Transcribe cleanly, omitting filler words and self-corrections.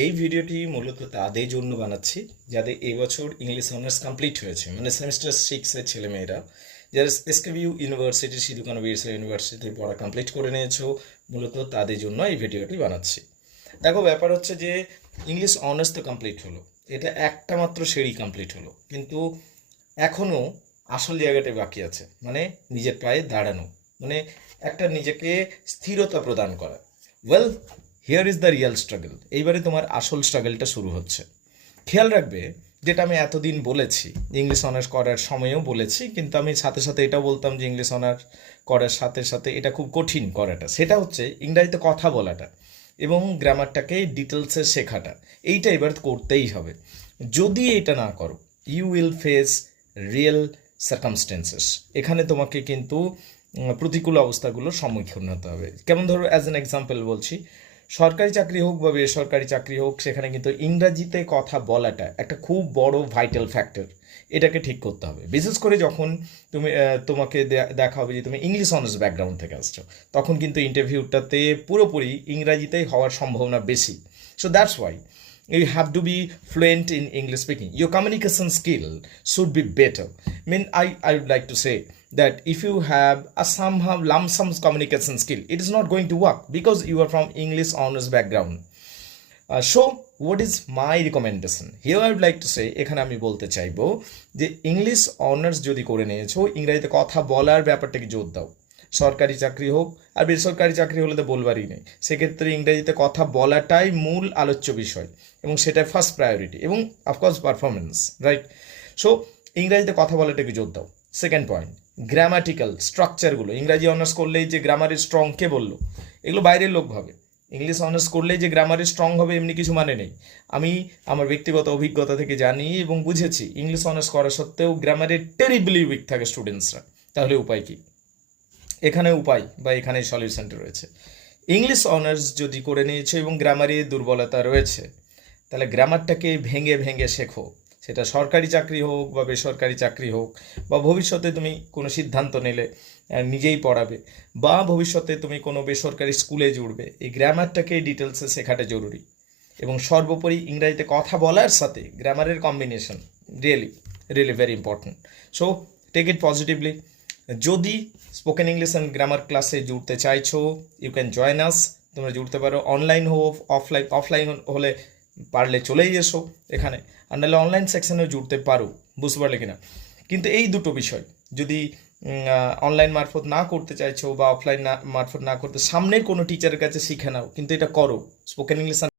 এই ভিডিওটি মূলত তাদের জন্য বানাচ্ছি যাদের এবছর ইংলিশ অনার্স কমপ্লিট হয়েছে, মানে সেমিস্টার 6-এর ছেলেমেয়েরা যারা এসকেবিউ ইউনিভার্সিটি, সিধু কানু বিরসা ইউনিভার্সিটি পড়া কমপ্লিট করে নিয়েছো, মূলত তাদের জন্য এই ভিডিওটি বানাচ্ছি। দেখো, ব্যাপার হচ্ছে যে ইংলিশ অনার্স তো কমপ্লিট হলো, এটা একটা মাত্র সিঁড়ি কমপ্লিট হলো, কিন্তু এখনও আসল জায়গাটা বাকি আছে, মানে নিজের পায়ে দাঁড়ানো, মানে একটা নিজেকে স্থিরতা প্রদান করা। Well, here is the real struggle. এইবারে তোমার আসল স্ট্রাগলটা শুরু হচ্ছে। খেয়াল রাখবে, যেটা আমি এতদিন বলেছি, ইংলিশ অনার্স করার সময়ও বলেছি, কিন্তু আমি সাথে সাথে এটাও বলতাম যে ইংলিশ অনার্স করার সাথে সাথে এটা খুব কঠিন করাটা, সেটা হচ্ছে ইংরাজিতে কথা বলাটা এবং গ্রামারটাকে ডিটেলসে শেখাটা। এইটা এবার করতেই হবে। যদি এটা না করো, you will face real circumstances. এখানে তোমাকে কিন্তু প্রতিকূল অবস্থাগুলোর সম্মুখীন হতে হবে। কেমন, ধরো অ্যাজ অ্যান এক্সাম্পল বলছি, সরকারি চাকরি হোক বা বেসরকারি চাকরি হোক, সেখানে কিন্তু ইংরাজিতে কথা বলাটা একটা খুব বড় ভাইটাল ফ্যাক্টর। এটাকে ঠিক করতে হবে, বিশেষ করে যখন তোমাকে দেখা হবে যে তুমি ইংলিশ অনার্স ব্যাকগ্রাউন্ড থেকে আসছো, তখন কিন্তু ইন্টারভিউটাতে পুরোপুরি ইংরাজিতেই হওয়ার সম্ভাবনা বেশি। So that's why you have to be fluent in English speaking. Your communication skill should be better. I mean, I would like to say that if you have a somehow lump sum communication skill, it is not going to work because you are from English honors background. So what is my recommendation? Here I would like to say, এখানে আমি বলতে চাইবো যে English honours যদি করে নিয়েছো, ইংরেজিতে কথা বলার ব্যাপারটাকে জোর দাও। সরকারি চাকরি হোক আর বেসরকারি চাকরি হলে তো বলবারই নেই, সেক্ষেত্রে ইংরেজিতে কথা বলাটাই মূল আলোচ্য বিষয় এবং সেটাই ফার্স্ট প্রায়োরিটি, এবং অফকোর্স পারফরমেন্স, রাইট? সো ইংরাজিতে কথা বলাটাকে জোর দাও। সেকেন্ড পয়েন্ট, গ্রামাটিক্যাল স্ট্রাকচারগুলো। ইংরাজি অনার্স করলেই যে গ্রামারের স্ট্রং, কে বললো? এগুলো বাইরের লোক ভাবে। ইংলিশ অনার্স করলেই যে গ্রামারে স্ট্রং হবে এমনি কিছু মানে নেই। আমি আমার ব্যক্তিগত অভিজ্ঞতা থেকে জানি এবং বুঝেছি, ইংলিশ অনার্স করা সত্ত্বেও গ্রামারে টেরিবলি উইক থাকে স্টুডেন্টসরা। তাহলে উপায় কি? এখানে উপায় বা এখানে সলিউশনটা রয়েছে। ইংলিশ অনার্স যদি করে নিয়েছো এবং গ্রামারে দুর্বলতা রয়েছে, তাহলে গ্রামারটাকে ভেঙে ভেঙে শেখো। সেটা সরকারি চাকরি হোক বা বেসরকারি চাকরি হোক, বা ভবিষ্যতে তুমি কোনো সিদ্ধান্ত নিলে নিজেই পড়াবে, বা ভবিষ্যতে তুমি কোনো বেসরকারি স্কুলে জুড়বে, এই গ্রামারটাকে ডিটেলসে শেখাটা জরুরি। এবং সর্বোপরি ইংরাজিতে কথা বলার সাথে গ্রামারের combination really really very important. So take it positively. যদি স্পোকেন ইংলিশ অ্যান্ড গ্রামার ক্লাসে জুড়তে চাইছো, ইউ ক্যান জয়েন আস। তোমরা জুড়তে পারো, অনলাইন হোক অফলাইন হলে পারলে চলেই এসো এখানে, আর নাহলে অনলাইন সেকশনেও জুড়তে পারো, বুঝতে পারলে কিনা। কিন্তু এই দুটো বিষয় যদি অনলাইন মারফত না করতে চাইছো বা অফলাইন মারফত না করতে, সামনের কোনো টিচারের কাছে শিখে নাও, কিন্তু এটা করো। Spoken English